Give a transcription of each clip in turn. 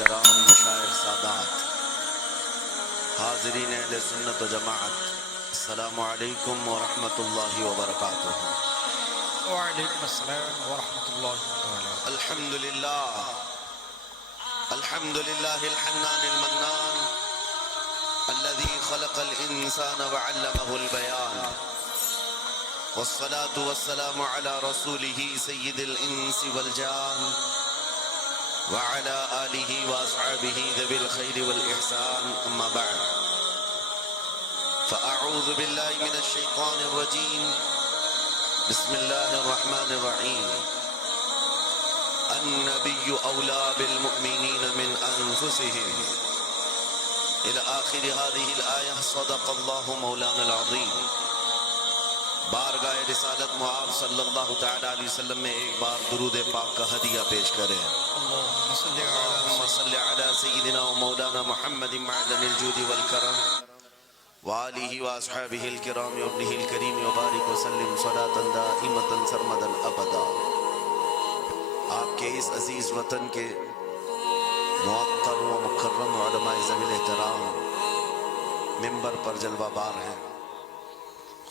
محترام مشائخ سادات، حاضرین اہل سنت و جماعت، السلام علیکم ورحمۃ اللہ وبرکاتہ۔ وعلیکم السلام ورحمۃ اللہ وبرکاتہ۔ الحمد للہ الحنان المنان الذي خلق الانسان وعلمه البیان، والصلاة والسلام على رسوله سید الانس والجان وعلى آلہ واصحابہ ذوی الخیر والاحسان، اما بعد فاعوذ باللہ من الشیطان الرجیم، بسم اللہ الرحمن الرحیم۔ النبی اولا بالمؤمنین من انفسهم الى آخر هذه الآیہ، صدق اللہ مولانا العظیم۔ بارگاہ رسالت معاب صلی اللہ تعالی علیہ وسلم میں ایک بار درود پاک کا ہدیہ پیش کریں۔ اللہم صلی علی سیدنا و مولانا محمد معدن الجود والکرم وآلہ واصحابہ الکرام وابنہ الکریم وبارک وسلم صلاة دائمة سرمدا ابدا۔ آپ کے اس عزیز وطن کے معطر و مکرم علماء ذوی الاحترام ممبر پر جلوہ بار ہیں،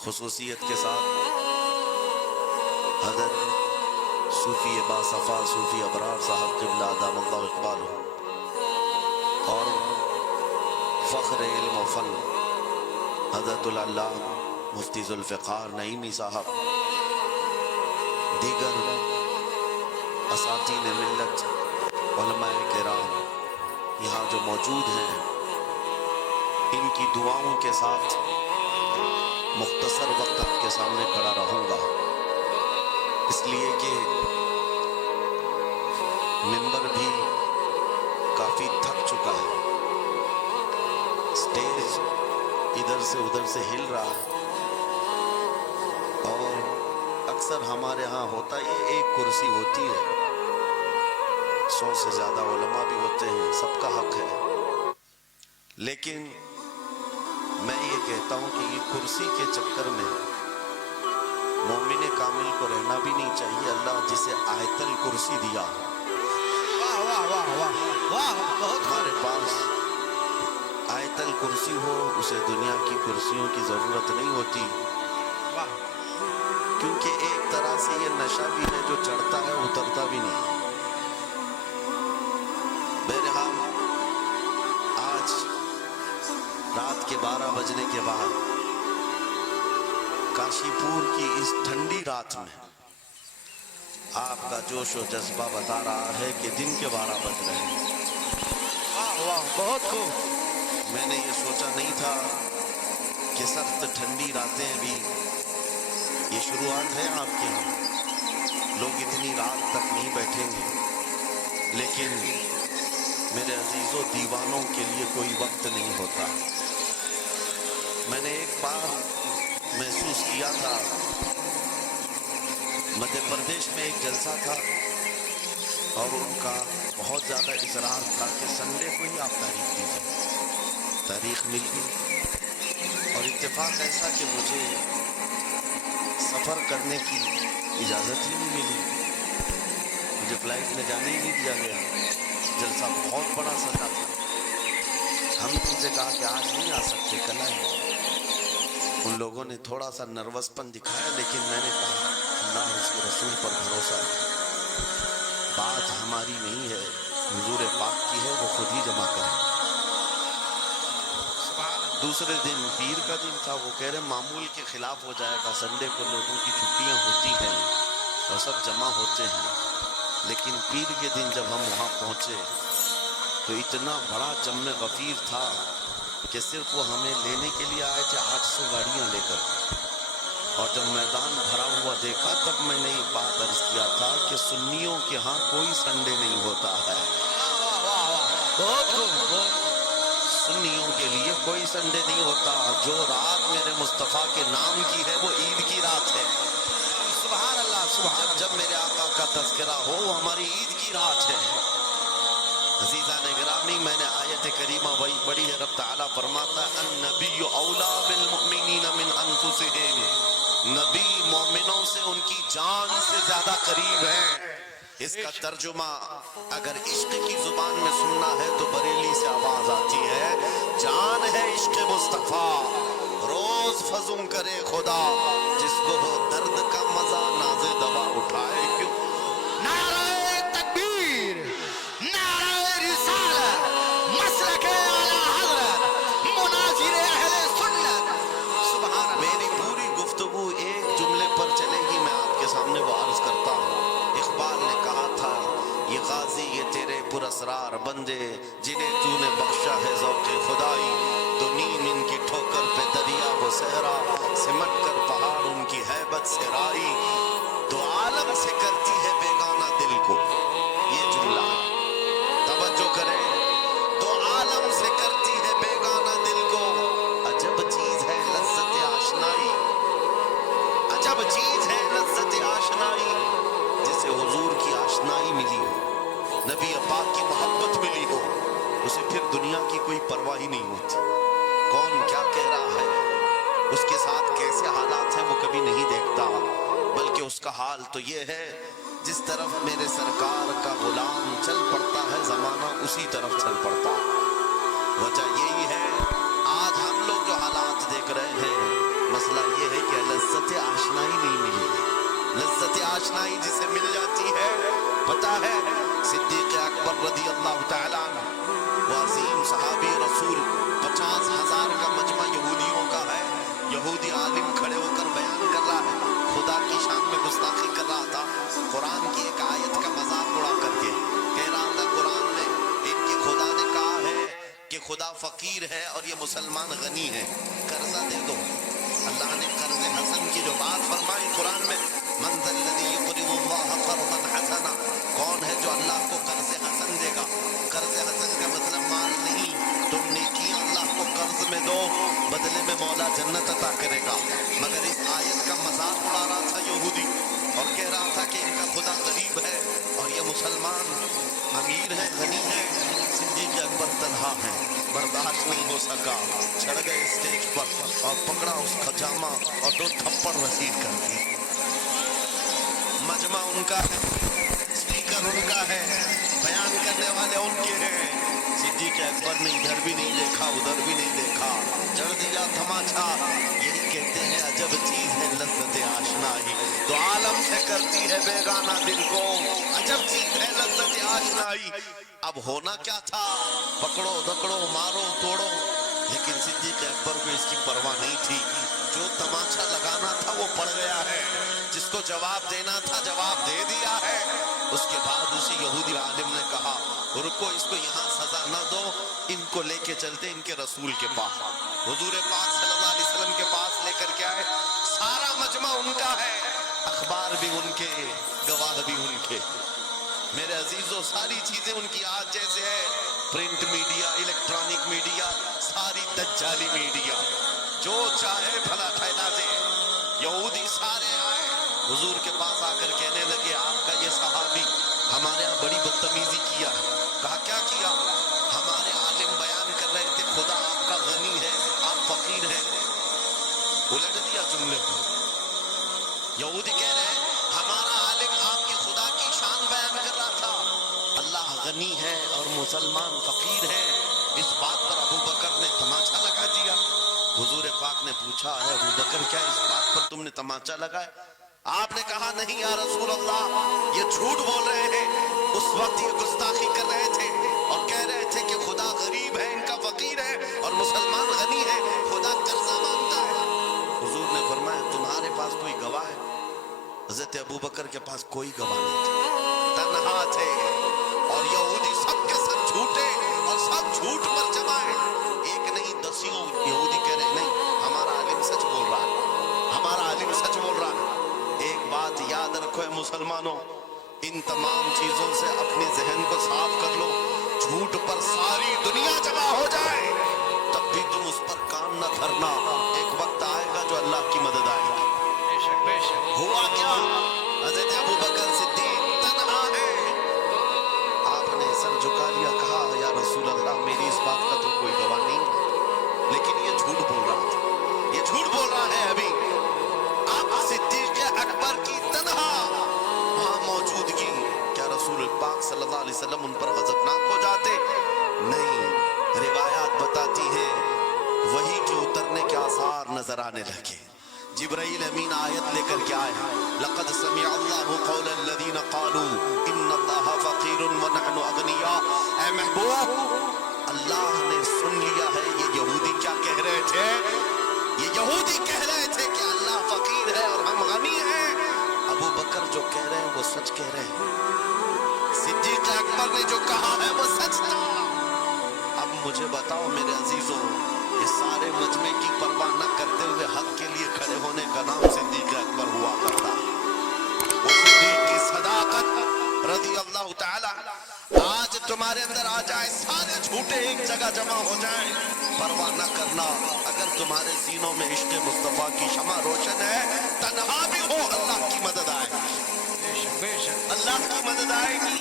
خصوصیت کے ساتھ حضرت صوفی باصفا صوفی ابرار صاحب قبلہ دام اللہ اقبالہ، اور فخر علم و فن حضرت العلامہ مفتی ذوالفقار نعیمی صاحب، دیگر اساتین ملت علماء کرام یہاں جو موجود ہیں، ان کی دعاؤں کے ساتھ مختصر وقت آپ کے سامنے کھڑا رہوں گا، اس لیے کہ ممبر بھی کافی تھک چکا ہے، سٹیج ادھر سے ادھر سے ہل رہا ہے، اور اکثر ہمارے ہاں ہوتا یہ ایک کرسی ہوتی ہے، 100 سے زیادہ علماء بھی ہوتے ہیں، سب کا حق ہے، لیکن میں یہ کہتا ہوں کہ یہ کرسی کے چکر میں مومن کامل کو رہنا بھی نہیں چاہیے۔ اللہ جسے آیت الکرسی دیا، ہمارے پاس آیت الکرسی ہو، اسے دنیا کی کرسیوں کی ضرورت نہیں ہوتی، کیونکہ ایک طرح سے یہ نشہ بھی ہے، جو چڑھتا ہے اترتا بھی نہیں۔ بہرحال آج رات کے 12 بجنے کے بعد کاشی پور کی اس ٹھنڈی رات میں آپ کا جوش و جذبہ بتا رہا ہے کہ دن کے 12 بج رہے ہیں۔ بہت خوب۔ میں نے یہ سوچا نہیں تھا کہ سخت ٹھنڈی راتیں بھی یہ شروعات ہے آپ کے یہاں، لوگ اتنی رات تک نہیں بیٹھیں گے، لیکن میرے عزیزوں دیوانوں کے لیے کوئی وقت نہیں ہوتا۔ میں نے ایک بار محسوس کیا تھا، مدھیہ پردیش میں ایک جلسہ تھا، اور ان کا بہت زیادہ اصرار تھا کہ سنڈے کو ہی آپ تاریخ دیجیے۔ تاریخ مل گئی، اور اتفاق ایسا کہ مجھے سفر کرنے کی اجازت ہی نہیں ملی، مجھے فلائٹ میں جانے ہی نہیں دیا گیا۔ جلسہ بہت بڑا سجا تھا، ہم نے ان سے کہا کہ آج نہیں آ سکتے، کل آئیں۔ ان لوگوں نے تھوڑا سا نروس پن دکھایا، لیکن میں نے کہا اللہ اس کے رسول پر بھروسہ رکھیں، بات ہماری نہیں ہے، حضور پاک کی ہے، وہ خود ہی جمع کریں۔ دوسرے دن پیر کا دن تھا، وہ کہہ رہے معمول کے خلاف ہو جائے گا، سنڈے کو لوگوں کی چھٹیاں ہوتی ہیں اور سب جمع ہوتے ہیں، لیکن پیر کے دن جب ہم وہاں پہنچے تو اتنا بڑا جم غفیر تھا کہ صرف وہ ہمیں لینے کے لیے آئے تھے 800 گاڑیاں لے کر، اور جب میدان بھرا ہوا دیکھا تب میں نے ایک بات عرض کیا تھا کہ سنیوں کے ہاں کوئی سنڈے نہیں ہوتا ہے، سنیوں کے لیے کوئی سنڈے نہیں ہوتا، جو رات میرے مصطفیٰ کے نام کی ہے وہ عید کی رات ہے۔ سبحان اللہ، سبحان اللہ۔ جب میرے آقا کا تذکرہ ہو وہ ہماری عید کی رات ہے۔ عزیزان گرامی، میں نے آیت کریمہ وہی پڑھی ہے، رب تعالیٰ فرماتا ہے النبی اولا بالمؤمنین من انفسهم، نبی مومنوں سے ان کی جان سے زیادہ قریب ہیں۔ اس کا ترجمہ اگر عشق کی زبان میں سننا ہے تو بریلی سے آواز آتی ہے، جان ہے عشق مصطفیٰ روز فزوں کرے خدا، جس کو ہو درد کا مزہ ناز دوا اٹھائے کیوں۔ نعرہ تکبیر، نعرہ رسالت، مسلک اعلی حضرت، مناظر اہل سنت، سبحان اللہ۔ میری پوری گفتگو ایک جملے پر چلے گی، میں آپ کے سامنے وہ عرض کرتا ہوں۔ اقبال نے کہا تھا، یہ غازی یہ تیرے پراسرار بندے، جنہیں تو نے بخشا ہے ذوق خدائی، تو نیم ان کی ٹھوکر پہ دریا و صحرا، سمٹ کر پہاڑ ان کی ہیبت سے رائی، تو عالم سے کرتی ہے بیگانہ دل کو، یہ جملہ ہے، توجہ کریں، تو عالم سے کرتی ہے بیگانہ دل کو، عجب چیز ہے لذت آشنائی، عجب چیز ہے لذت آشنائی، جسے حضور کی آشنائی ملی ہو، نبی پاک کی محبت ملی ہو، اسے پھر دنیا کی کوئی پرواہ ہی نہیں ہوتی، کون کیا کہہ رہا ہے، اس کے ساتھ کیسے حالات ہیں وہ کبھی نہیں دیکھتا، بلکہ اس کا حال تو یہ ہے، جس طرف میرے سرکار کا غلام چل پڑتا ہے زمانہ اسی طرف چل پڑتا ہے۔ وجہ یہی ہے، آج ہم لوگ جو حالات دیکھ رہے ہیں، مسئلہ یہ ہے کہ لذت آشنائی نہیں ملی ہے۔ لذت آشنائی جسے مل جاتی ہے، پتہ ہے صدیق اکبر رضی اللہ تعالیٰ عنہ، وہ عظیم صحابی رسول، 50,000 کا مجمع یہودیوں کا ہے، یہودی عالم کھڑے ہو کر بیان کر رہا ہے، خدا کی شان میں گستاخی کر رہا تھا، قرآن کی ایک آیت کا مذاق اڑا کر کے کہہ رہا تھا، قرآن میں ان کے خدا نے کہا ہے کہ خدا فقیر ہے اور یہ مسلمان غنی ہے، قرضہ دے دو۔ اللہ نے قرض حسن کی جو بات فرمائی قرآن میں، من ذا الذی یقرض اللہ قرضا حسنا، کون ہے جو اللہ کو قرض حسن دے گا؟ قرض حسن کا مطلب مال نہیں، تم نیکیاں اللہ کو قرض میں دو، بدلے میں مولا جنت عطا کرے گا۔ مگر اس آیت کا مذاق اڑا رہا تھا یہودی، اور کہہ رہا تھا کہ ان کا خدا غریب ہے اور یہ مسلمان امیر ہے، غنی ہے۔ صدیق اکبر تنہا ہے، برداشت نہیں ہو سکا، چڑھ گئے اسٹیج پر اور پکڑا اس کا جامہ اور 2 تھپڑ رسید کر دی۔ مجمع ان کا ہے، اسپیکر ان کا ہے، بیان کرنے والے ان کے ہیں، صدیق اکبر نے ادھر بھی نہیں دیکھا ادھر بھی نہیں دیکھا، جڑ دیا تماچا۔ یہی کہتے ہیں عجب چیز ہے لذت آشنائی، تو عالم سے کرتی ہے بیگانہ دل کو، عجب چیز ہے لذت آشنائی۔ اب ہونا کیا تھا، پکڑو دکڑو مارو توڑو، لیکن صدیق اکبر کو اس کی پرواہ نہیں تھی، جو تماچا لگانا تھا وہ پڑ گیا ہے، جس کو جواب دینا تھا جواب دے دیا ہے۔ اس کے بعد اسی یہودی عالم نے کہا، رکو اس کو یہاں سزا نہ دو، ان کو لے کے چلتے ان کے رسول کے پاس، حضور پاک صلی اللہ علیہ وسلم کے پاس لے کر کے آئے۔ سارا مجمع ان کا ہے، اخبار بھی ان کے، گواہ بھی ان کے، میرے عزیزوں ساری چیزیں ان کی آج جیسے ہے، پرنٹ میڈیا، الیکٹرانک میڈیا، ساری دجالی میڈیا، جو چاہے بھلا پھیلا دے۔ یہودی سارے آئے حضور کے پاس آ کر کہنے لگے، آپ کا یہ صحابی ہمارے ہاں بڑی بدتمیزی کیا ہے۔ کہا کیا کیا؟ ہمارے عالم بیان کر رہے تھے خدا آپ کا غنی ہے آپ فقیر ہیں، الٹ دیا جملے کو۔ یہودی کہہ رہے ہیں ہمارا عالم آپ کے خدا کی شان بیان کر رہا تھا، اللہ غنی ہے اور مسلمان فقیر ہے، اس بات پر ابو بکر نے تماچا لگا دیا۔ حضور پاک نے پوچھا ہے ابو بکر کیا اس بات پر تم نے تماچا لگایا؟ آپ نے کہا نہیں یا رسول اللہ، یہ جھوٹ بول رہے ہیں، اس وقت یہ گستاخی کر رہے تھے اور کہہ رہے تھے کہ خدا غریب ہے ان کا فقیر ہے اور مسلمان غنی ہے، خدا قرضہ مانگتا ہے۔ حضور نے فرمایا تمہارے پاس کوئی گواہ ہے؟ حضرت ابو بکر کے پاس کوئی گواہ نہیں تھا، تنہا تھے، اور یہودی سب کے سب جھوٹے اور سب جھوٹ پر جمع ہیں، ایک نہیں دسیوں یہودی کہہ رہے نہیں ہمارا عالم سچ بول رہا ہے، ہمارا عالم سچ بول رہا ہے۔ ایک بات یاد رکھو اے مسلمانوں، ان تمام چیزوں سے اپنے ذہن کو صاف کر لو، جھوٹ پر ساری دنیا جمع ہو جائے تب بھی تم اس پر کام نہ دھرنا، ایک وقت آئے گا جو اللہ کی مدد آئے گی۔ بے شک ہوا کیا؟ حضرت ابو بکر صدیق تنہا ہے، آپ نے سر جھکا لیا، کہا یا رسول اللہ میری اس بات کا تو کوئی گواہ نہیں ہے، لیکن یہ جھوٹ بول رہا تھا، یہ جھوٹ بول رہا ہے۔ ابھی آپ صدیق اکبر کی تنہا وہاں موجودگی، کیا پاک صلی اللہ علیہ وسلم ان پر غضبناک ہو جاتے؟ نہیں، روایات بتاتی ہیں وہی کے اترنے کے آثار نظر آنے لگے. جبرائیل امین آیت لے کر کے آئے، لقد سمع اللہ قول الذین قالوا ان اللہ فقیر ونحن اغنیاء. اے محبوب، اللہ نے سن لیا ہے یہ یہودی کیا کہہ رہے تھے. یہ یہودی کہہ رہے تھے کہ اللہ فقیر ہے اور ہم غنی ہیں. ابو بکر جو کہہ رہے ہیں وہ سچ کہہ رہے ہیں. صدیق اکبر نے جو کہا ہے وہ سچ تھا. اب مجھے بتاؤ میرے عزیزوں، یہ سارے مجمع کی پرواہ نہ کرتے ہوئے حق کے لیے کھڑے ہونے کا نام صدیق اکبر ہوا کرتا. وہ صدیق کی صداقت رضی اللہ تعالی آج تمہارے اندر آ جائے، سارے جھوٹے ایک جگہ جمع ہو جائیں، پرواہ نہ کرنا. اگر تمہارے سینوں میں عشق مصطفیٰ کی شمع روشن ہے، تنہا بھی ہو اللہ کی مدد آئے گی، اللہ کی مدد آئے گی.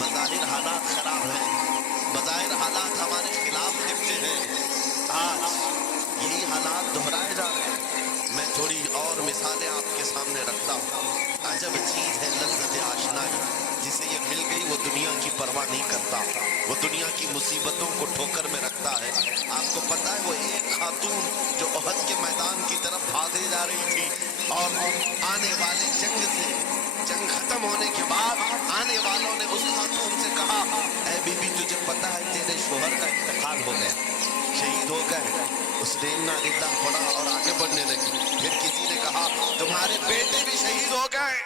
بظاہر حالات خراب ہیں، بظاہر حالات ہمارے خلاف لکھتے ہیں، آج یہی حالات دہرائے جا رہے ہیں. میں تھوڑی اور مثالیں آپ کے سامنے رکھتا ہوں. عجب چیز ہے لذت آشنائی، جسے یہ مل گئی وہ دنیا کی پرواہ نہیں کرتا، وہ دنیا کی مصیبتوں کو ٹھوکر میں رکھتا ہے. آپ کو پتا ہے وہ ایک خاتون جو احد کے میدان کی طرف بھاگے جا رہی تھی اور آنے والے جنگ ختم ہونے کے بعد آنے والوں نے اس خاتون سے کہا، اے بی بی تجھے پتا ہے تیرے شوہر کا انتقال ہو گیا، شہید ہو گئے. اس نے انا للہ پڑھا اور آگے بڑھنے لگی. پھر کسی نے کہا تمہارے بیٹے بھی شہید ہو گئے.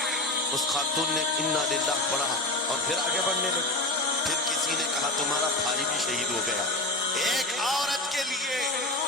اس خاتون نے انا للہ پڑھا اور پھر آگے بڑھنے لگی. پھر کسی نے کہا تمہارا بھائی بھی شہید ہو گیا. ایک عورت کے لیے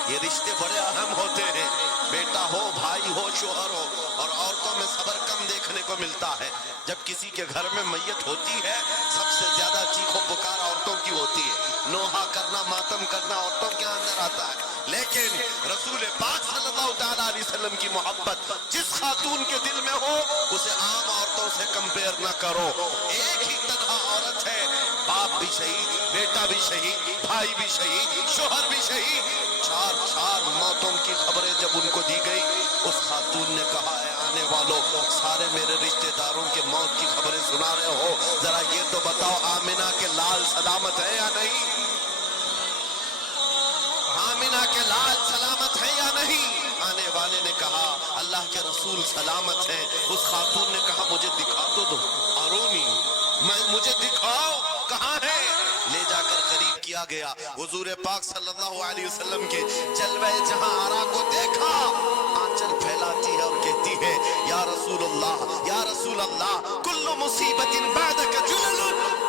یہ رشتے بڑے اہم ہوتے ہیں، بیٹا ہو، بھائی ہو، شوہر ہو. اور عورتوں میں صبر کم دیکھنے کو ملتا ہے. جب کسی کے گھر میں میت ہوتی ہے سب سے زیادہ چیخ و پکار عورتوں کی ہوتی ہے، نوحہ کرنا، ماتم کرنا عورتوں کے اندر آتا ہے. لیکن رسول پاک صلی اللہ تعالیٰ علیہ وسلم کی محبت جس خاتون کے دل میں ہو اسے عام عورتوں سے کمپیئر نہ کرو. ایک ہی تنہا عورت ہے، باپ بھی شہید، بیٹا بھی شہید، بھائی بھی شہید، شوہر بھی شہید. چار موتوں کی خبریں جب ان کو دی گئی، اس خاتون نے کہا، اے آنے والوں، سارے میرے رشتہ داروں کے موت کی خبریں سنا رہے ہو، ذرا یہ تو بتاؤ آمنہ کے لال سلامت ہے یا نہیں؟ آمنہ کے لال سلامت ہے یا نہیں؟ آنے والے نے کہا اللہ کے رسول سلامت ہیں. اس خاتون نے کہا مجھے دکھا تو دو، ارونی، مجھے دکھاؤ کہاں ہے. لے جا کر قریب کیا گیا. حضور پاک صلی اللہ علیہ وسلم کے جلوہ جہاں آرا کو دیکھا، آنچل پھیلاتی ہے اور کہتی ہے، یا رسول اللہ، یا رسول اللہ، کل مصیبت بعدک جلل.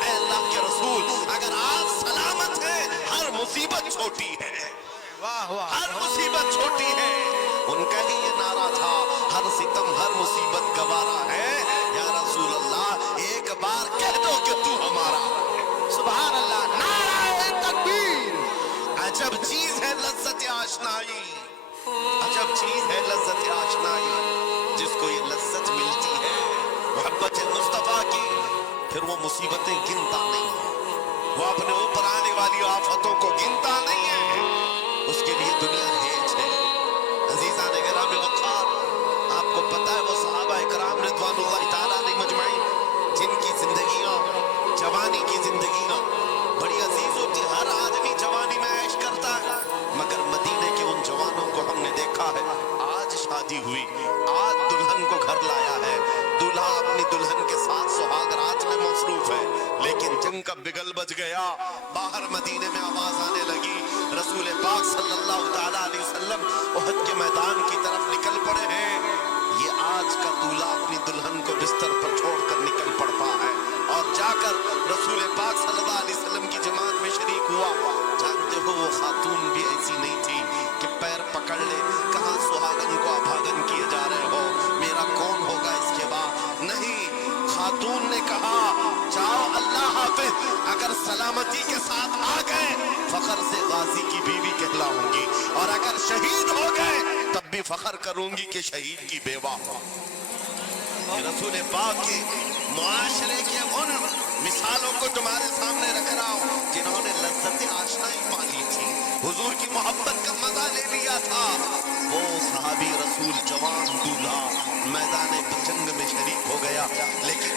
اے اللہ کے رسول، اگر آپ سلامت ہیں ہر مصیبت چھوٹی ہے، ہر مصیبت چھوٹی ہے. ان کا ہی یہ نعرہ تھا، ہر ستم ہر مصیبت گوارا ہے. یا رسول اللہ ایک بار کہہ دو کہ تو ہمارا. سبحان اللہ، نعرہ تکبیر. عجب چیز ہے لذت آشنائی، عجب چیز ہے لذت آشنائی. جس کو یہ لذت ملتی ہے محبت مصطفیٰ کی، پھر وہ مصیبتیں گنتا نہیں ہے، وہ اپنے اوپر آنے والی آفتوں کو گنتا نہیں ہے. اس کے لیے دنیا ہیچ ہے. عزیزان گرام وقار، آپ کو پتا ہے وہ صحابہ کرام رضوان اللہ تعالیٰ علیہ مجمعین جن کی زندگیاں، جوانی کی زندگیاں بڑی عزیز ہوتی. ہر آدمی جوانی میں عیش کرتا ہے، مگر مدینے کے ان جوانوں کو ہم نے دیکھا ہے آج شادی ہوئی، آج دلہن کو گھر لایا ہے، دلہا اپنی دلہن کے ساتھ سہاگ رات میں مصروف ہے. لیکن جنگ کا بگل بج گیا، باہر مدینے میں آواز آنے لگی، رسول پاک صلی اللہ تعالیٰ علیہ وسلم احد کے میدان کی طرف نکل پڑے ہیں. یہ آج کا دولہا اپنی دلہن کو بستر پر چھوڑ کر نکل پڑتا ہے اور جا کر رسول پاک صلی اللہ علیہ وسلم کی جماعت میں شریک ہوا. جانتے ہو وہ خاتون بھی ایسی نہیں تھی کہ پیر پکڑ لے، کہاں سہاگن کو ابھاگن کیے جا رہے ہو، میرا کون ہوگا اس کے بعد. نہیں، خاتون نے کہا جاؤ اللہ حافظ، اگر سلامتی کے ساتھ آ گئے فخر سے غازی کی بیوی کہلاؤں گی، اور اگر شہید ہو گئے تب بھی فخر کروں گی کہ شہید کی بیوہ ہو. رسول پاک کے معاشرے کے ان مثالوں کو تمہارے سامنے رکھ رہا ہوں جنہوں نے لذت آشنائی پالی تھی، حضور کی محبت کا مزہ لے لیا تھا. وہ صحابی رسول جوان دولہا میدان جنگ میں شریک ہو گیا، لیکن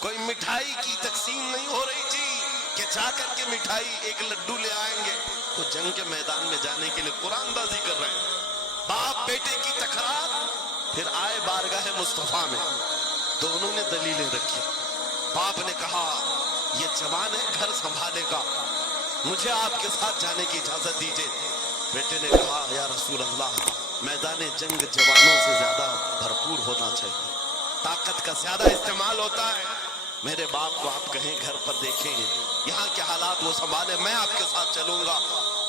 کوئی مٹھائی کی تقسیم نہیں ہو رہی تھی کہ جا کر کے مٹھائی ایک لڈو لے آئیں گے. وہ جنگ کے میدان میں جانے کے لیے قرآن دازی کر رہے ہیں. باپ بیٹے کی تکرار. پھر آئے بارگاہ مصطفیٰ میں, دونوں نے دلیلیں رکھی. باپ نے کہا یہ جوان ہے, گھر سنبھالے گا, مجھے آپ کے ساتھ جانے کی اجازت دیجیے. بیٹے نے کہا یا رسول اللہ, میدان جنگ جوانوں سے زیادہ بھرپور ہونا چاہیے, طاقت کا زیادہ استعمال ہوتا ہے. میرے باپ کو آپ کہیں گھر پر دیکھیں, یہاں کے حالات وہ سنبھالے, میں آپ کے ساتھ چلوں گا.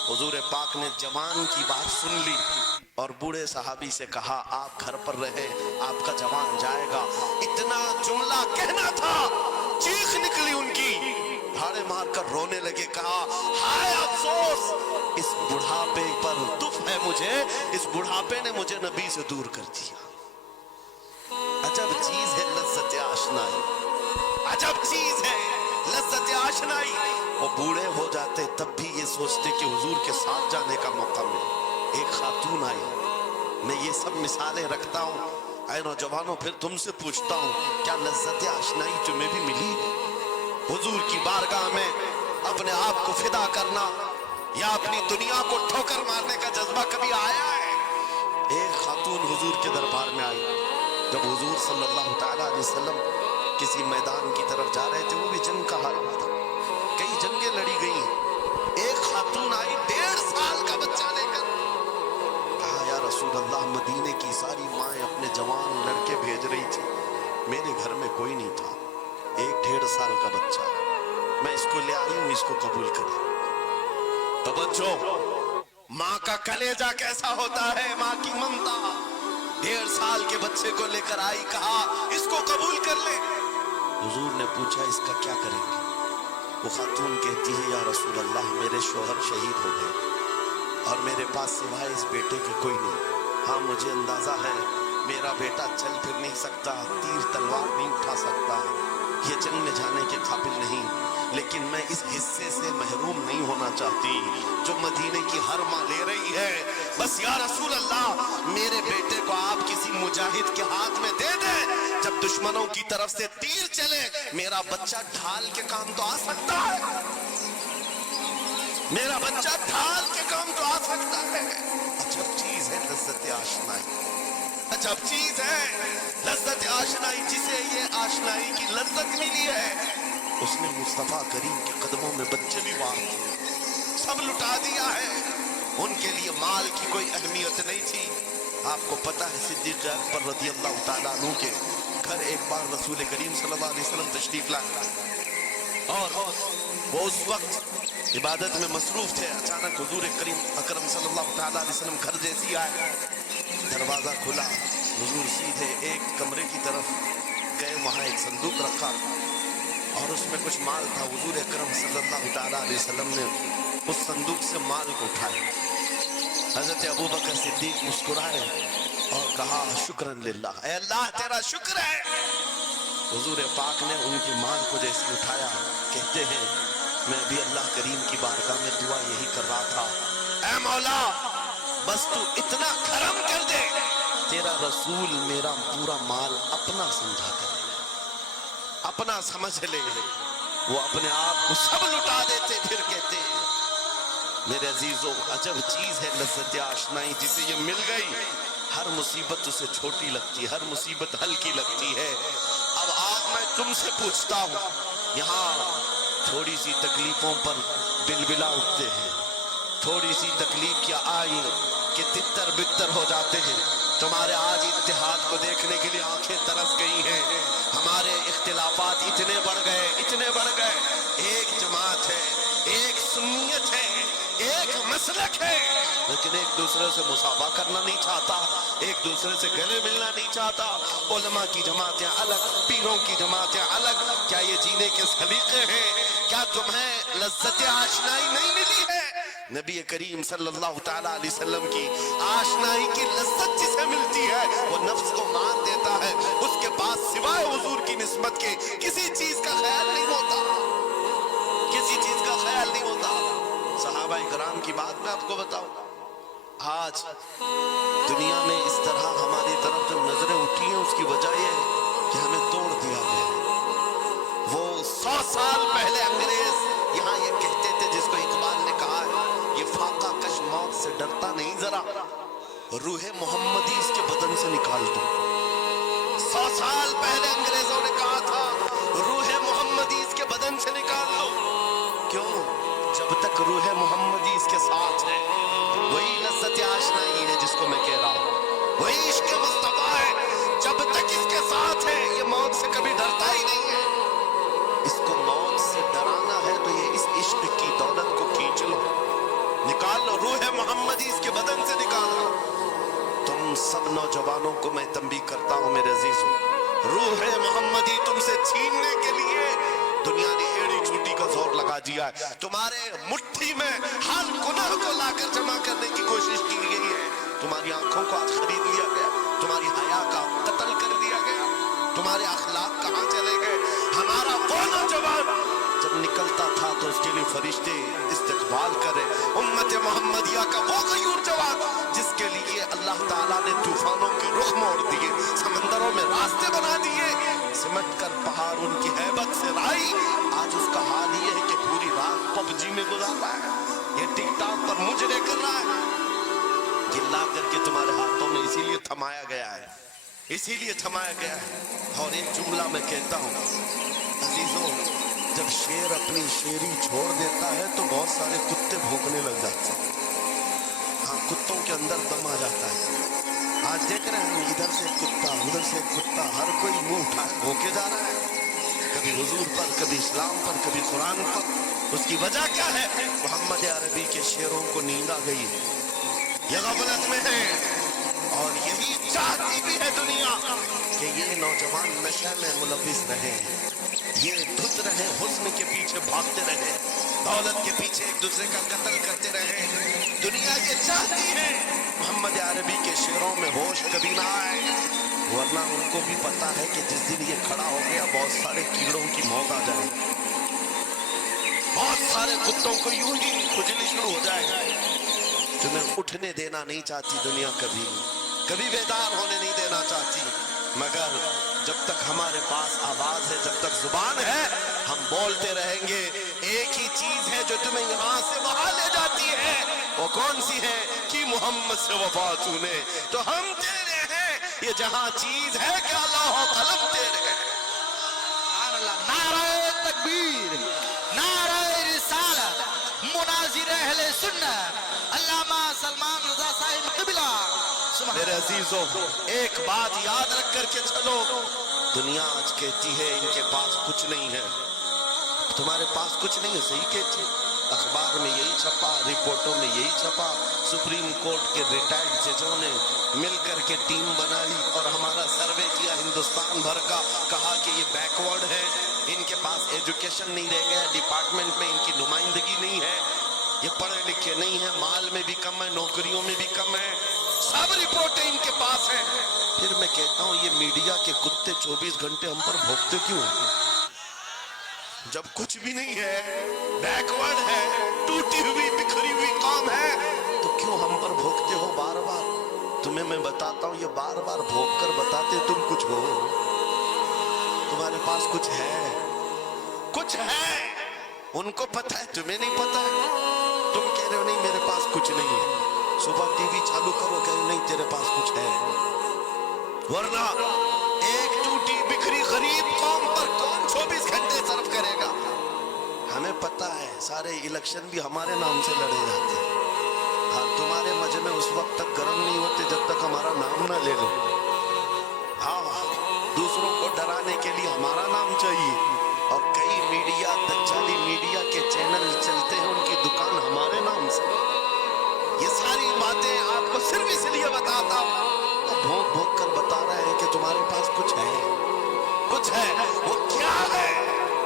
حضور پاک نے جوان کی بات سن لی اور بوڑھے صحابی سے کہا آپ گھر پر رہے, آپ کا جوان جائے گا. اتنا جملہ کہنا تھا, چیخ نکلی ان کی, بھاڑے مار کر رونے لگے. کہا ہائے افسوس, اس بڑھاپے پر دف ہے مجھے, اس بڑھاپے نے مجھے نبی سے دور کر دیا. عجب چیز ہے لذت آشنائی, عجب چیز ہے لذت آشنائی. وہ بوڑھے ہو جاتے تب بھی یہ سوچتے کہ حضور کے ساتھ جانے کا موقع ملے. ایک خاتون آئی, میں یہ سب مثالیں رکھتا ہوں. اے نوجوانوں, پھر تم سے پوچھتا ہوں, کیا لذت آشنائی تمہیں بھی ملی؟ حضور کی بارگاہ میں اپنے آپ کو فدا کرنا یا اپنی دنیا کو ٹھوکر مارنے کا جذبہ کبھی آیا ہے؟ ایک خاتون حضور کے دربار میں آئی. جب حضور صلی اللہ تعالیٰ علیہ وسلم کسی میدان کی طرف جا رہے تھے, وہ بھی جنگ کا حال تھا, کئی جنگیں لڑی گئیں. ایک خاتون آئی 1.5 سال کا بچہ لے کر. کہا یا رسول اللہ, مدینے کی ساری مائیں اپنے جوان لڑکے بھیج رہی تھی, میرے گھر میں کوئی نہیں تھا, ایک 1.5 سال کا بچہ, میں اس کو لے آئی ہوں, اس کو قبول کریں. توجہ, ماں کا کلیجہ کیسا ہوتا ہے, ماں کی ممتا. 1.5 سال کے بچے کو لے کر آئی, کہا اس کو قبول کر لے. حضور نے پوچھا اس کا کیا کریں گے؟ وہ خاتون کہتی ہے یا رسول اللہ, میرے شوہر شہید ہو گئے اور میرے پاس سوائے اس بیٹے کے کوئی نہیں. ہاں مجھے اندازہ ہے میرا بیٹا چل پھر نہیں سکتا, تیر تلوار نہیں اٹھا سکتا, یہ جنگ میں جانے کے قابل نہیں, لیکن میں اس حصے سے محروم نہیں ہونا چاہتی جو مدینے کی ہر ماں لے رہی ہے. بس یا رسول اللہ, میرے بیٹے کو آپ کسی مجاہد کے ہاتھ میں دے دیں, جب دشمنوں کی طرف سے تیر چلے میرا بچہ ڈھال کے کام تو آ سکتا ہے, میرا بچہ ڈھال کے کام تو آ سکتا ہے. عجب چیز ہے لذت آشنائی, عجب چیز ہے لذت آشنائی. جسے یہ آشنائی کی لذت ملی ہے, اس نے مصطفیٰ کریم کے قدموں میں بچے بھی وار دیے, سب لٹا دیا ہے. ان کے لیے مال کی کوئی اہمیت نہیں تھی. آپ کو پتا ہے صدیق اکبر رضی اللہ تعالیٰ عنہ کے گھر ایک بار رسول کریم صلی اللہ علیہ وسلم تشریف لائے اور وہ اس وقت عبادت میں مصروف تھے. اچانک حضور کریم اکرم صلی اللہ تعالیٰ علیہ وسلم گھر جیسی آئے, دروازہ کھلا, حضور سیدھے ایک کمرے کی طرف گئے, وہاں ایک صندوق رکھا اور اس میں کچھ مال تھا. حضور اکرم صلی اللہ تعالیٰ علیہ وسلم نے اس صندوق سے مال کو اٹھایا. حضرت ابوبکر صدیق مسکرائے اور کہا شکرن للہ, اے اللہ تیرا شکر ہے. حضور پاک نے ان کی مال کو جیسے اٹھایا, کہتے ہیں میں بھی اللہ کریم کی بارگاہ میں دعا یہی کر رہا تھا, اے مولا بس تو اتنا کرم کر دے, تیرا رسول میرا پورا مال اپنا سمجھا کرے, اپنا سمجھ لے. وہ اپنے آپ کو سب لٹا دیتے, پھر کہتے میرے عزیزوں, عجب چیز ہے لذت آشنائی. جسے یہ مل گئی ہر مصیبت اسے چھوٹی لگتی ہے, ہر مصیبت ہلکی لگتی ہے. اب آج میں تم سے پوچھتا ہوں, یہاں تھوڑی سی تکلیفوں پر بلبلا اٹھتے ہیں, تھوڑی سی تکلیف کیا آئی کہ تتر بتر ہو جاتے ہیں. تمہارے آج اتحاد کو دیکھنے کے لیے آنکھیں ترس گئی ہیں. ہمارے اختلافات اتنے بڑھ گئے, اتنے بڑھ گئے. ایک جماعت ہے, ایک سنیت ہے, ایک مسلک ہے, لیکن ایک دوسرے سے مصافحہ کرنا نہیں چاہتا, ایک دوسرے سے گلے ملنا نہیں چاہتا. علماء کی جماعتیں الگ, پیروں کی جماعتیں الگ. کیا یہ جینے کے سلیقے ہیں؟ کیا تمہیں لذت آشنائی نہیں ملی ہے؟ نبی کریم صلی اللہ تعالیٰ علیہ وسلم کی آشنائی کی لذت جسے ملتی ہے وہ نفس کو مان دیتا ہے, اس کے پاس سوائے حضور کی نسبت کے کسی چیز کا خیال نہیں ہوتا, کسی چیز کا خیال نہیں ہوتا. صحابہ کرام کی بات میں آپ کو بتاؤں, آج دنیا میں اس طرح ہماری طرف جو نظریں اٹھی ہیں اس کی وجہ یہ ہے کہ ہمیں توڑ دیا گیا ہے. 100 سال پہلے انگریز یہاں یہ کہتے تھے، جس کو اقبال نے کہا ہے یہ فاقہ کش موت سے ڈرتا نہیں، ذرا روح محمدی اس کے بدن سے نکال دو۔ 100 سال پہلے انگریزوں نے کہا تھا روح محمدی اس کے بدن سے نکال دو۔ کیوں؟ جب تک روح محمدی اس کے ساتھ ہے، وہی لذت آشنائی ہے جس کو میں کہہ رہا ہوں، وہی عشق مصطفیٰ ہے۔ جب تک اس کے ساتھ ہے یہ موت سے کبھی ڈرتا ہی نہیں ہے۔ اس کو موت سے ڈرانا ہے تو یہ اس عشق کی دولت کو کھینچ لو، نکال لو، روح محمدی اس کے بدن سے نکال لو۔ تم سب نوجوانوں کو میں تنبیہ کرتا ہوں میرے عزیزوں، روح محمدی تم سے چھیننے کے لیے دنیا نے ایڑی چھوٹی کا زور لگا دیا ہے۔ تمہارے مٹھی میں ہر گناہ کو لا کر جمع کرنے کی کوشش کی گئی ہے۔ تمہاری آنکھوں کو آج خرید لیا گیا، تمہاری حیا کا قتل کر دیا گیا، تمہارے اخلاق کہاں چلے گئے؟ ہمارا وہ نوجوان جب نکلتا تھا تو اس کے لیے فرشتے استقبال کرے، امت محمدیہ کا وہ غیور جوان جس کے لیے اللہ تعالیٰ نے طوفانوں کے رخ موڑ دیے، سمندروں میں راستے بنا دیے، سمٹ کر پہاڑ ان کی ہیبت سے لائی۔ آج اس کا حال یہ ہے کہ پوری رات پب جی میں گزار رہا ہے، یہ ٹک ٹاک پر مجرے کر رہا ہے۔ یہ لا کر کے تمہارے ہاتھوں میں اسی لیے تھمایا گیا ہے، اسی لیے تھمایا گیا ہے۔ اور ایک جملہ میں کہتا ہوں عزیزوں، جب شیر اپنی شیری چھوڑ دیتا ہے تو بہت سارے کتے بھونکنے لگ جاتے ہیں۔ ہاں، کتوں کے اندر دم آ جاتا ہے۔ آج دیکھ رہے ہیں ادھر سے کتا، ادھر سے کتا، ہر کوئی منہ اٹھائے بھونکے جا رہا ہے، کبھی حضور پر، کبھی اسلام پر، کبھی قرآن پر۔ اس کی وجہ کیا ہے؟ محمد عربی کے شیروں کو نیند آ گئی ہے، یہ غفلت میں ہے، اور یہی چاہتی بھی ہے دنیا کہ یہ نوجوان نشے میں ملوث رہے، یہ دھت رہے، حسن کے پیچھے بھاگتے رہے، دولت کے پیچھے ایک دوسرے کا قتل کرتے رہے۔ دنیا یہ چاہتی ہے محمد عربی کے شعروں میں ہوش کبھی نہ آئے، ورنہ ان کو بھی پتا ہے کہ جس دن یہ کھڑا ہو گیا بہت سارے کیڑوں کی موت آ جائے، بہت سارے کتوں کو یوں ہی کھجلی شروع ہو جائے گا۔ تمہیں اٹھنے دینا نہیں چاہتی دنیا، کبھی کبھی بیدار ہونے نہیں دینا چاہتی، مگر جب تک ہمارے پاس آواز ہے، جب تک زبان ہے، ہم بولتے رہیں گے۔ ایک ہی چیز ہے جو تمہیں یہاں سے وہاں لے جاتی ہے، وہ کون سی ہے؟ کہ محمد سے وفا چونے تو ہم تیرے ہیں، یہ جہاں چیز ہے کہ اللہ و قلم تیرے ہیں۔ نعرہ تکبیر، نعرہ رسالت، مناظر اہل سنت علامہ سلمان رضا صاحب قبلہ۔ میرے عزیزوں، ایک بات یاد رکھ کر کے چلو، دنیا آج کہتی ہے ان کے پاس کچھ نہیں ہے، تمہارے پاس کچھ نہیں ہے، صحیح کہتی ہے، اخبار میں یہی چھپا، رپورٹوں میں یہی چھپا، سپریم کورٹ کے ریٹائرڈ ججوں نے مل کر کے ٹیم بنائی اور ہمارا سروے کیا ہندوستان بھر کا، کہا کہ یہ بیکورڈ ہے، ان کے پاس ایجوکیشن نہیں رہ گیا، ڈپارٹمنٹ میں ان کی نمائندگی نہیں ہے، یہ پڑھے لکھے نہیں ہیں، مال میں بھی کم ہے، نوکریوں میں بھی کم ہے، سب رپورٹیں ان کے پاس ہیں۔ پھر میں کہتا ہوں یہ میڈیا کے کتے 24 گھنٹے ہم پر بھونکتے کیوں ہیں؟ جب کچھ بھی نہیں ہے، بیکورڈ ہے، ٹوٹی ہوئی بکھری ہوئی قوم ہے، تو کیوں ہم پر بھونکتے ہو بار بار؟ تمہیں میں بتاتا ہوں، یہ بار بار بھونک کر بتاتے تم کچھ ہو، تمہارے پاس کچھ ہے، کچھ ہے، ان کو پتہ ہے، تمہیں نہیں پتہ ہے۔ تم کہہ رہے ہو نہیں میرے پاس کچھ نہیں ہے، صبح ٹی وی چالو کرو کہ نہیں تیرے پاس کچھ ہے، ورنہ ایک ٹوٹی بکھری غریب قوم پر کون 24 گھنٹے صرف کرے گا؟ ہمیں پتہ ہے سارے الیکشن بھی ہمارے نام سے لڑے جاتے ہیں، ہاں تمہارے مجمع اس وقت تک گرم نہیں ہوتے جب تک ہمارا نام نہ لے لو، ہاں دوسروں کو ڈرانے کے لیے ہمارا نام چاہیے، اور کئی میڈیا، دجالی میڈیا کے چینل چلتے ہیں ان کی دکان ہمارے نام سے۔ یہ ساری باتیں آپ کو صرف اس لیے بتاتا ہوں، بھونک بھونک کر بتا رہے ہیں کہ تمہارے پاس کچھ ہے، کچھ ہے، وہ کیا ہے؟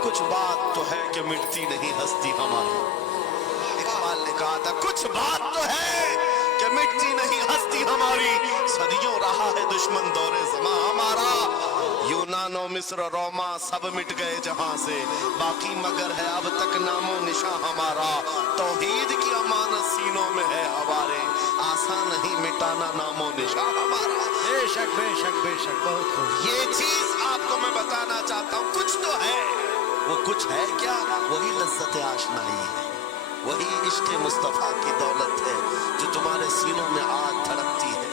کچھ بات تو ہے کہ مٹتی نہیں ہستی ہماری، اقبال نے کہا تھا کچھ بات تو ہے کہ مٹتی نہیں ہستی ہماری، صدیوں رہا ہے دشمن دور زماں ہمارا، یونان و مصر و روما سب مٹ گئے جہاں سے، باقی مگر ہے اب تک نام و نشاں ہمارا، توحید کی امانت سینوں میں ہے ہمارے، آسان نہیں مٹانا نام و نشاں ہمارا۔ بے شک بے شک بے شک، بہت خوب۔ یہ چیز آپ کو میں بتانا چاہتا ہوں، کچھ تو ہے، وہ کچھ ہے کیا؟ وہی لذت آشنائی ہے، وہی عشق مصطفیٰ کی دولت ہے جو تمہارے سینوں میں آج دھڑکتی ہے۔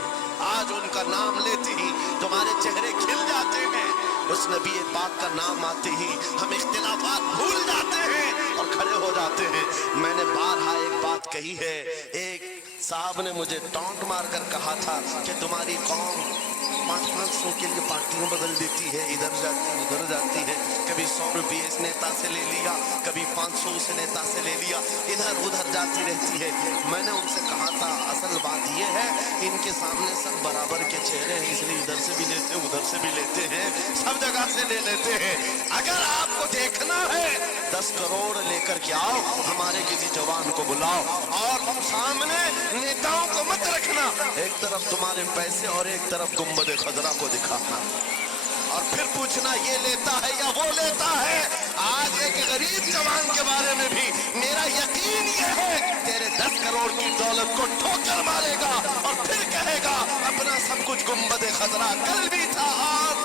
آج ان کا نام لیتے ہی تمہارے چہرے کھل جاتے ہیں، اس نبی پاک کا نام آتے ہی ہم اختلافات بھول جاتے ہیں اور کھڑے ہو جاتے ہیں۔ میں نے بارہا ایک بات کہی ہے، ایک صاحب نے مجھے ٹونٹ مار کر کہا تھا کہ تمہاری قوم 500 کے لیے پارٹیوں بدل دیتی ہے، ادھر جاتی ہے ادھر جاتی ہے، کبھی 100 روپے اس نیتا سے لے لیا، کبھی 500 اس نیتا سے لے لیا، ادھر ادھر جاتی رہتی ہے۔ میں نے ان سے کہا تھا اصل بات یہ ہے ان کے سامنے سب برابر کے چہرے ہیں، اس لیے ادھر سے بھی لیتے ہیں ادھر سے بھی لیتے ہیں، سب جگہ سے لے لیتے ہیں۔ اگر آپ کو دیکھنا ہے 10 کروڑ لے کر کے آؤ، ہمارے کسی جوان کو بلاؤ اور سامنے نیتاؤں کو مت رکھنا، ایک طرف تمہارے پیسے اور ایک طرف گنبد خضرا کو دکھانا، اور پھر پوچھنا یہ لیتا ہے یا وہ لیتا ہے۔ آج ایک غریب جوان کے بارے میں بھی میرا یقین یہ ہے تیرے 10 کروڑ کی دولت کو ٹھوکر مارے گا اور پھر کہے گا اپنا سب کچھ گنبد خضرا کل بھی تھا اور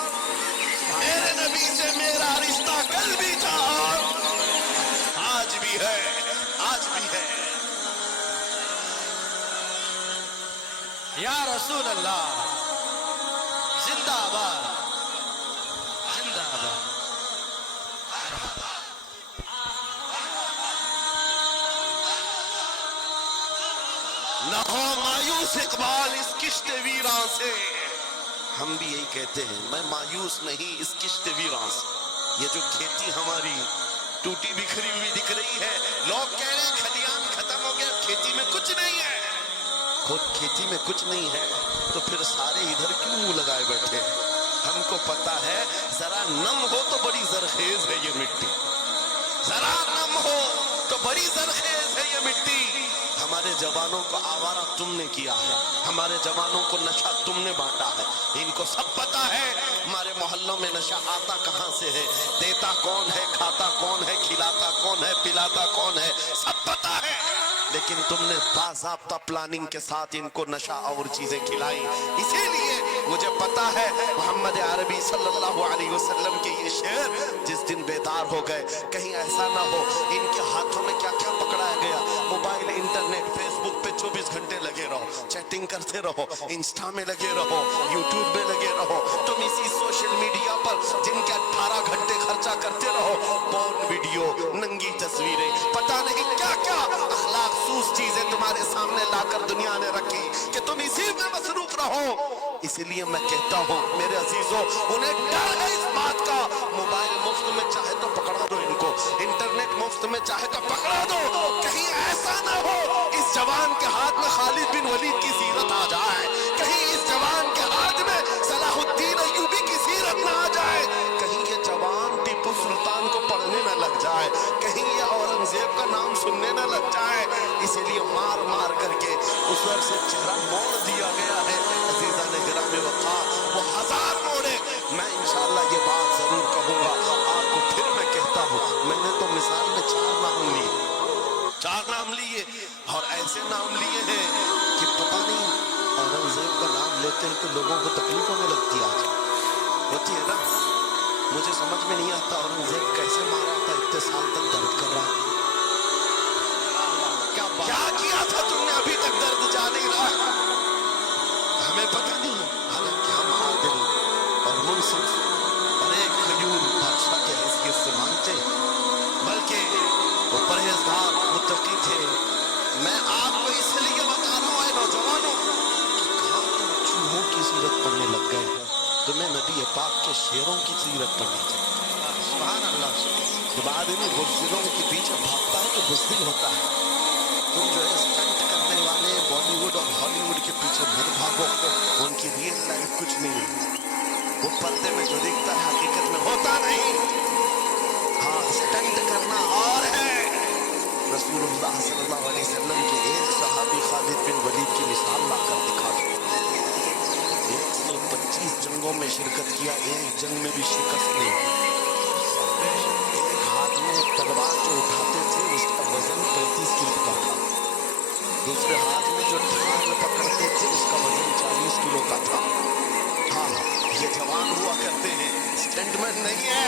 میرے نبی سے میرا رشتہ کل بھی تھا اور آج بھی ہے، آج بھی ہے۔ یا رسول اللہ، زندہ آباد، زندہ آباد۔ نہ ہو مایوس اقبال اس کشت ویراں سے، ہم بھی یہی کہتے ہیں، میں مایوس نہیں اس کشت ویراں سے۔ یہ جو کھیتی ہماری ٹوٹی بکھری ہوئی دکھ رہی ہے، لوگ کہہ رہے ہیں کھلیان ختم ہو گیا، کھیتی میں کچھ نہیں ہے۔ خود کھیتی میں کچھ نہیں ہے تو پھر سارے ادھر کیوں منہ لگائے بیٹھے ہیں؟ ہم کو پتا ہے ذرا نم ہو تو بڑی زرخیز ہے یہ مٹی، ذرا نم ہو تو بڑی زرخیز ہے یہ مٹی۔ ہمارے جوانوں کو آوارہ تم نے کیا ہے، ہمارے جوانوں کو نشہ تم نے بانٹا ہے، ان کو سب پتا ہے ہمارے محلوں میں نشہ آتا کہاں سے ہے، دیتا کون ہے، کھاتا کون ہے، کھلاتا کون ہے، پلاتا کون ہے، سب پتا ہے۔ لیکن تم نے باضابطہ پلاننگ کے ساتھ ان کو نشہ اور چیزیں کھلائی، اسی لیے مجھے پتا ہے محمد عربی صلی اللہ علیہ وسلم کے یہ شعر جس دن بیدار ہو گئے، کہیں ایسا نہ ہو ان کے ہاتھوں میں کیا کیا پکڑایا گیا، موبائل، انٹرنیٹ، فیس بک پہ 24 گھنٹے لگے رہو، چیٹنگ کرتے رہو، انسٹا میں لگے رہو، یوٹیوب میں لگے رہو، تم اسی سوشل میڈیا پر جن کے 18 گھنٹے خرچہ کرتے رہو، پورن ویڈیو، ننگی تصویریں، پتہ نہیں کیا کیا اخلاق سوز چیزیں تمہارے سامنے لا کر دنیا نے رکھی کہ تم اسی میں مصروف رہو۔ اسی لیے میں کہتا ہوں میرے عزیزوں، انہیں ڈر ہے اس بات کا، موبائل مفت میں چاہے تو پکڑا دو ان کو، انٹرنیٹ مفت میں چاہے تو پکڑا دو، کہیں ایسا نہ ہو اس جوان کے ہاتھ میں خالد بن ولید کی سیرت آ جائے، کہیں اس جوان کے ہاتھ میں صلاح الدین ایوبی کی سیرت نہ آ جائے، کہیں یہ جوان ٹیپو سلطان کو پڑھنے نہ لگ جائے، کہیں یہ اورنگزیب کا نام سننے نہ لگ جائے۔ اسی لیے مار مار کر کے اس پر سے چہرہ موڑ دیا گیا ہے۔ عزیزان گرامی وقار وہ 1000 موڑے، میں انشاءاللہ یہ بات ضرور کہوں گا آپ کو، پھر میں کہتا ہوں میں نے تو مثال میں 4 نام لیے، 4 نام لیے اور ایسے نام لیے ہیں کہ پتہ نہیں اورنگزیب کا نام لیتے ہیں تو لوگوں کو تکلیف ہونے لگتی ہے، آج ہوتی ہے نا۔ مجھے سمجھ میں نہیں آتا اورنگزیب کیسے مارا تھا، اتنے سال تک درد کر رہا، کیا کیا تھا تم نے ابھی تک درد جا نہیں رہا، ہمیں پتہ نہیں، حالانکہ ہم عادل اور منصف اور ایک خیور بادشاہ کے حیثیت سے مانتے، بلکہ وہ پرہیزگار متقی تھے۔ میں آپ کو اس لیے بتا رہا ہوں اے نوجوانوں کہ کہاں تم چوہوں کی سیرت پڑھنے لگ گئے، تمہیں نبی پاک کے شیروں کی سیرت پڑھنی چاہیے۔ سبحان اللہ۔ جب آدمی بزدلوں کے پیچھے بھاگتا ہے تو بزدل ہوتا ہے۔ تم جو ہے اسٹنٹ کرنے والے بالی ووڈ اور ہالی ووڈ کے پیچھے مت بھاگو، ان کی ریئل لائف کچھ نہیں ہے، وہ پردے میں جو دکھتا ہے حقیقت میں ہوتا نہیں۔ ہاں، اسٹنٹ کرنا اور ہے۔ رسول اللہ صلی اللہ علیہ وسلم کے ایک صحابی خالد بن ولید کی مثال لا کر دکھا دو، 125 جنگوں میں شرکت کیا، ایک جنگ میں بھی شکست نہیں، ایک ہاتھ میں تلوار جو اٹھاتے تھے اس کا وزن 35 کلو کا تھا، دوسرے ہاتھ میں جو ڈھال پکڑتے تھے اس کا وزن 40 کلو کا تھا۔ ہاں، یہ جوان ہوا کرتے ہیں، اسٹنٹ مین نہیں ہے،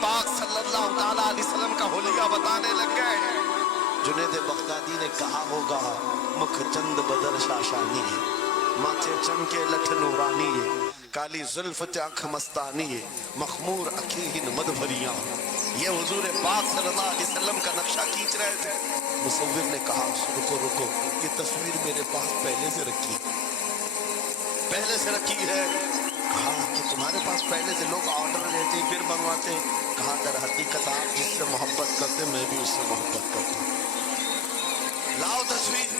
پاک صلی اللہ تعالیٰ علیہ وسلم کا حلیہ بتانے لگ گئے. جنید بغدادی نے کہا ہوگا مکھ چند بدر شاشانی ہے, ماتھے چمکے لٹھ نورانی ہے, کالی زلف آنکھ مستانی ہے, مخمور اکھیں مد بھریاں. یہ حضور پاک صلی اللہ علیہ وسلم کا نقشہ کھینچ رہے تھے. مصور نے کہا رکو رکو, یہ تصویر میرے پاس پہلے سے رکھی ہے. کہا کہ تمہارے پاس پہلے سے لوگ آرڈر لیتے پھر بنواتے. کہا در حقیقت آپ جس سے محبت کرتے میں بھی اس سے محبت کرتا ہوں. لاؤ تصویر.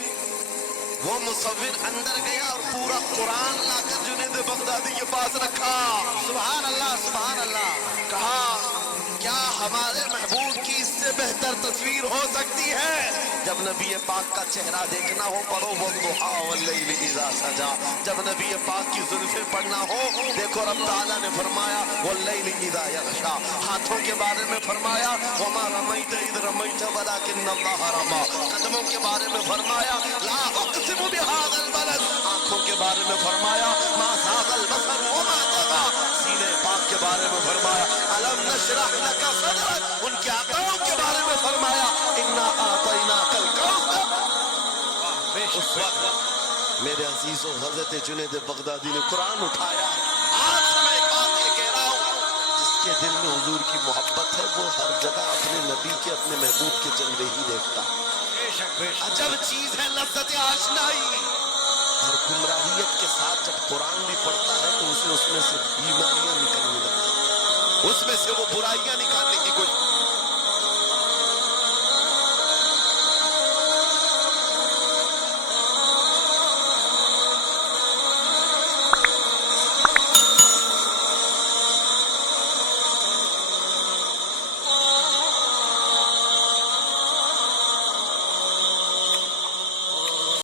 وہ مصور اندر گیا اور پورا قرآن لا کر جنید بغدادی کے پاس رکھا. سبحان اللہ سبحان اللہ. کہا کیا ہمارے محبوب کی اس سے بہتر تصویر ہو سکتی ہے؟ جب نبی پاک کا چہرہ دیکھنا ہو پڑھو والضحیٰ واللیل اذا سجا. جب نبی پاک کی زلفیں پڑھنا ہو دیکھو رب تعالیٰ نے فرمایا واللیل اذا یغشا. ہاتھوں کے بارے میں فرمایا وما رمیت اذ رمیت ولکن اللہ رمی. قدموں کے بارے میں فرمایا لا اقسم بہذا البلد. آنکھوں کے بارے میں فرمایا ما زاغ البصر وما طغى. سینے پاک کے بارے میں فرمایا الم نشرح لک صدرک. ان کے عقلوں کے بارے میں فرمایا انا اعطیناک الکوثر. اس وقت میرے عزیزوں حضرت جنید بغدادی نے قرآن اٹھایا. آج میں ایک بات یہ کہہ رہا ہوں, جس کے دل میں حضور کی محبت ہے وہ ہر جگہ اپنے نبی کے اپنے محبوب کے جلوے ہی دیکھتا. عجب چیز ہے لذت آشنائی. اور گمراہیت کے ساتھ جب قرآن بھی پڑھتا ہے تو اس میں سے بیماریاں نکلنے لگتی, اس میں سے وہ برائیاں نکالنے کی کوئی